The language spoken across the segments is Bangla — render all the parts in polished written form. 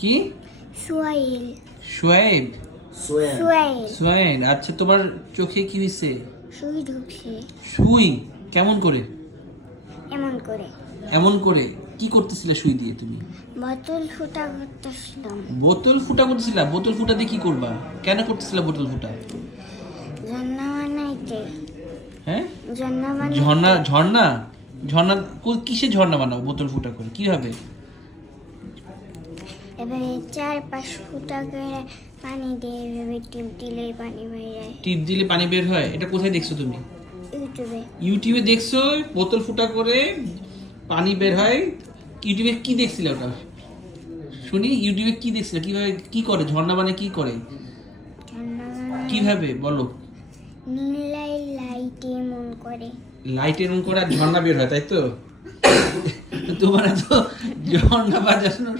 কি? সোহেল। সোয়েব। সোহেল। সোয়েন। আচ্ছা, তোমার চোখে কি হয়েছে? সুই ঢুকছে। সুই? কেমন করে? এমন করে। এমন করে কি করতেছিলে সুই দিয়ে তুমি? বোতল ফুটা করতেছিলাম। বোতল ফুটা করতেছিলা? বোতল ফুটা দিয়ে কি করবা? কেন করতেছিলা বোতল ফুটা? ঝর্ণা বানাইতে। হ্যাঁ, ঝর্ণা বানাইতে। ঝর্ণা? ঝর্ণা? ঝর্ণা কিসে ঝর্ণা বানাও বোতল ফুটা করে? কিভাবে? এবারে 4-5 ফুটা করে পানি দিয়ে এভাবে টিপ দিলে পানি বের হয়। টিপ দিলে পানি বের হয়? এটা কোথায় দেখছো তুমি? ইউটিউবে। ইউটিউবে দেখছো বোতল ফুটা করে পানি বের হয়? ইউটিউবে কি দেখছিলে ওটা? শুনি, ইউটিউবে কি দেখছিলে? কিভাবে কি করে ঝর্ণা বানায়? কি করে? ঝর্ণা বানায় কিভাবে বলো? নীলাই লাইটে মন করে। লাইটের রুম করে আর ঝর্ণা বের হয়, তাই তো? তোমার তো ঝর্ণা বাজানো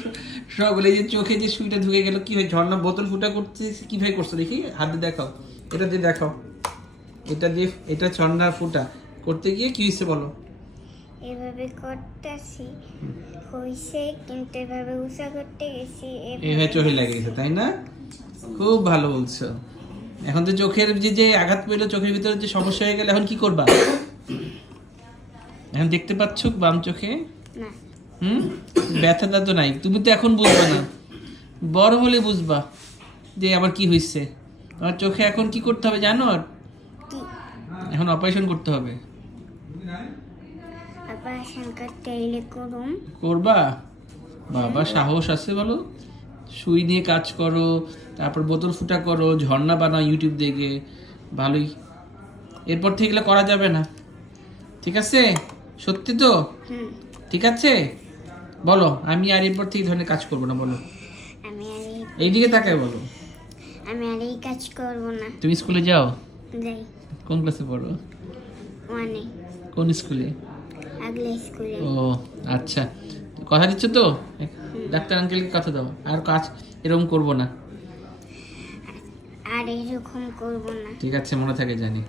সকলে, যে চোখে যে সুইটা ঢুকে গেল, কি হয়? ঝর্ণা বোতল ফুটা করতে কিভাবে করছো দেখি, হাত দিয়ে দেখাও। এটা দিয়ে দেখাও। এটা দিয়ে, এটা ঝর্ণা ফুটা করতে গিয়ে কি হয়েছে বলো? এভাবে করতেছি হইছে, কিন্তু এভাবে উঁচা করতে গেছি এইভাবে চোখে লেগে গেছে, তাই না? খুব ভালো বলছো। এখন তো চোখের যে আঘাত পেলো, চোখের ভিতরে যে সমস্যা হয়ে গেল, এখন কি করবা? এখন দেখতে পাচ্ছ বাম চোখে? না। ব্যথাটা তো নাই, তুমি তো এখন বুঝবা না, বড় হলে বুঝবা যে আবার কি হয়েছে। তোমার চোখে এখন কি করতে হবে জানো? কি? এখন অপারেশন করতে হবে। অপারেশন করতে এলে করুম। করবা? বাবা, সাহস আছে বলো। সুই নিয়ে কাজ করো, তারপর বোতল ফুটা করো, ঝর্ণা বানাও ইউটিউব দেখে, ভালোই। এরপর থেকে এগুলো করা যাবে না, ঠিক আছে? সত্যি তো? হুম। ঠিক আছে, বলো আমি আর এরপর থেকে এই ধরনের কাজ করবো না, বলো। আমি আর এইদিকে তাকায় বলো। এই কাজ করব না। তুমি স্কুলে যাও? যাই। কোন ক্লাসে পড়ো? মানে কোন স্কুলে? আগলে স্কুলে। ও আচ্ছা, কথা দিচ্ছ তো? ডাক্তার আঙ্কেলকে কথা দাও, আর কাজ এরকম করবো না। আর এরকম করব না। ঠিক আছে, মনে থাকে জানি।